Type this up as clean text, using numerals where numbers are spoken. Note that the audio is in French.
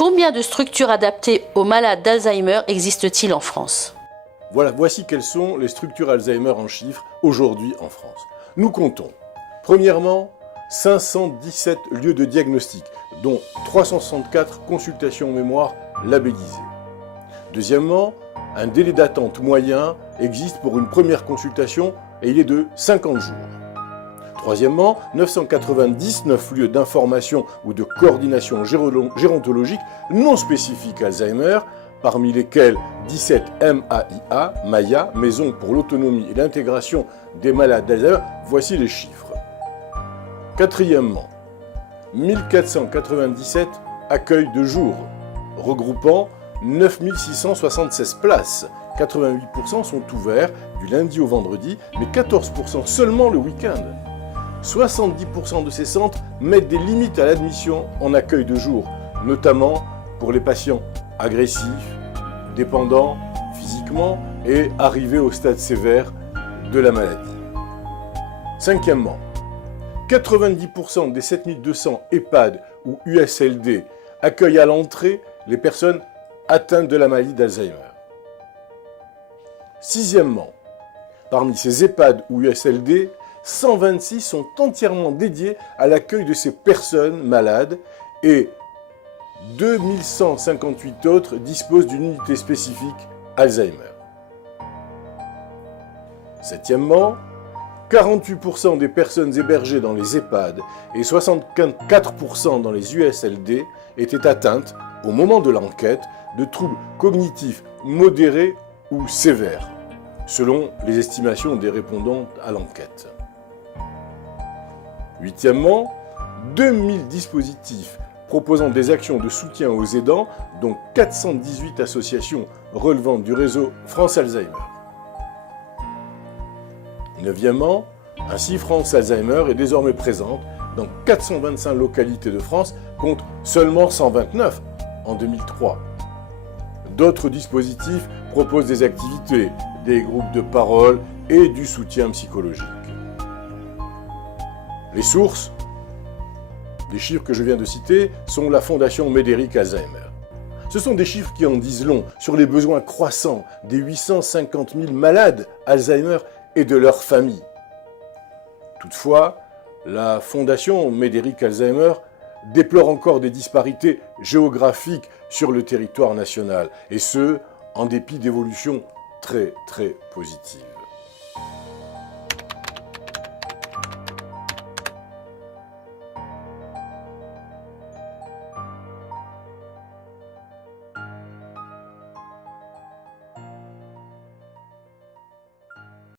Combien de structures adaptées aux malades d'Alzheimer existent-t-il en France? Voici quelles sont les structures Alzheimer en chiffres aujourd'hui en France. Nous comptons, premièrement, 517 lieux de diagnostic, dont 364 consultations en mémoire labellisées. Deuxièmement, un délai d'attente moyen existe pour une première consultation et il est de 50 jours. Troisièmement, 999 lieux d'information ou de coordination gérontologique non spécifiques Alzheimer, parmi lesquels 17 MAIA, Maison pour l'autonomie et l'intégration des malades d'Alzheimer. Voici les chiffres. Quatrièmement, 1497 accueils de jour, regroupant 9676 places. 88% sont ouverts du lundi au vendredi, mais 14% seulement le week-end. 70% de ces centres mettent des limites à l'admission en accueil de jour, notamment pour les patients agressifs, dépendants physiquement et arrivés au stade sévère de la maladie. Cinquièmement, 90% des 7200 EHPAD ou USLD accueillent à l'entrée les personnes atteintes de la maladie d'Alzheimer. Sixièmement, parmi ces EHPAD ou USLD, 126 sont entièrement dédiés à l'accueil de ces personnes malades et 2158 autres disposent d'une unité spécifique Alzheimer. Septièmement, 48% des personnes hébergées dans les EHPAD et 64% dans les USLD étaient atteintes, au moment de l'enquête, de troubles cognitifs modérés ou sévères, selon les estimations des répondants à l'enquête. Huitièmement, 2000 dispositifs proposant des actions de soutien aux aidants, dont 418 associations relevant du réseau France Alzheimer. Neuvièmement, ainsi France Alzheimer est désormais présente dans 425 localités de France contre seulement 129 en 2003. D'autres dispositifs proposent des activités, des groupes de parole et du soutien psychologique. Les sources des chiffres que je viens de citer sont la Fondation Médéric Alzheimer. Ce sont des chiffres qui en disent long sur les besoins croissants des 850 000 malades Alzheimer et de leurs familles. Toutefois, la Fondation Médéric Alzheimer déplore encore des disparités géographiques sur le territoire national, et ce, en dépit d'évolutions très positives.